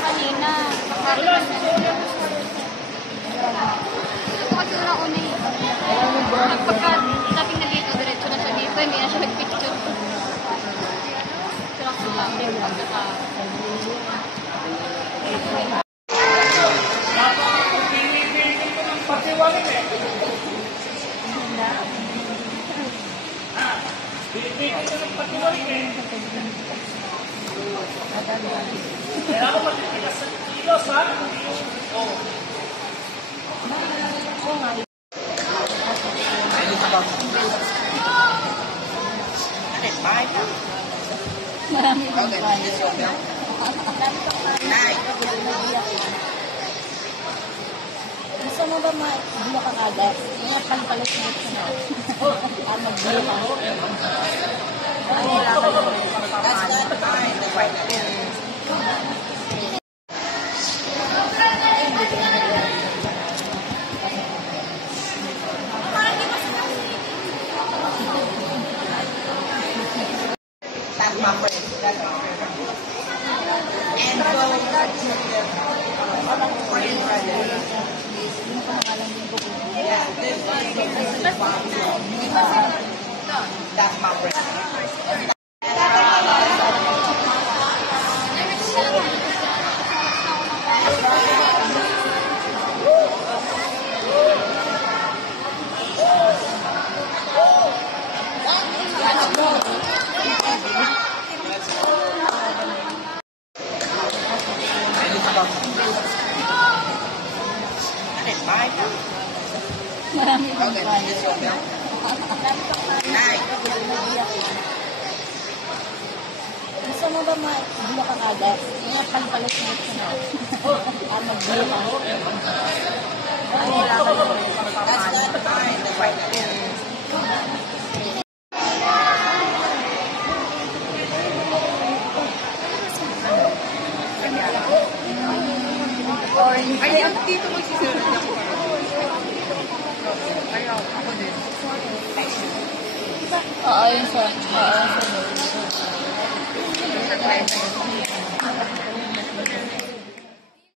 kanina. Kasi na una eh. Pagka dating na dito, diretso na siya dito, hindi na siya nag-picture. Pero ako lang, pagkata. Patiwalik eh. Bibigyan ko ng patiwalik eh. Kaya ako matitigas sa kilos ha? Oo. Maraming mga gusto mo ba mag-bulok ang agad? May palipalit mo ito na. Mag-bulok ang that's not fine. That's my friend. That's my friend. And so, that's my friend. Maraming mga gusto mo ba mag-bulok ang agad? May palipalit mo ito na. Mag-bulok ang that's not fine. Ay, dito magsisunod ako. Ayaw, ako din. Oo, yun siya. Oo, yun siya.